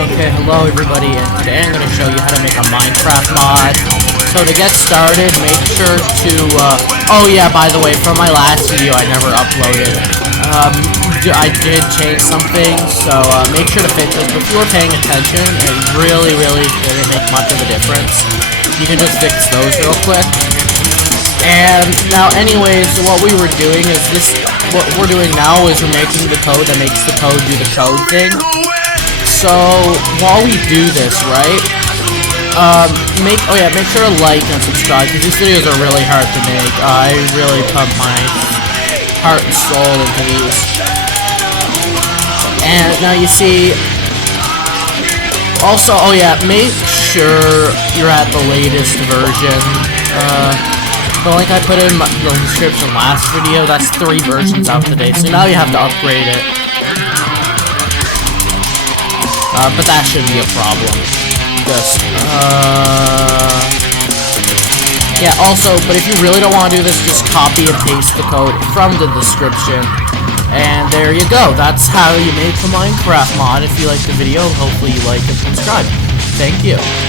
Okay, hello everybody, and today I'm going to show you how to make a Minecraft mod. So to get started, make sure to, oh yeah, by the way, from my last video I never uploaded, I did change something, so make sure to fix it. If you were paying attention, it really didn't make much of a difference. You can just fix those real quick. And now anyways, what we were doing is what we're doing now is we're making the code that makes the code do the code thing. So while we do this, right, make sure to like and subscribe, because these videos are really hard to make. I really put my heart and soul into these. And now you see, also, oh yeah, make sure you're at the latest version. The link I put in the description last video, that's 3 versions out today, so now you have to upgrade it. But that shouldn't be a problem. Just, yeah, also, but if you really don't want to do this, just copy and paste the code from the description. And there you go. That's how you make a Minecraft mod. If you like the video, hopefully you like and subscribe. Thank you.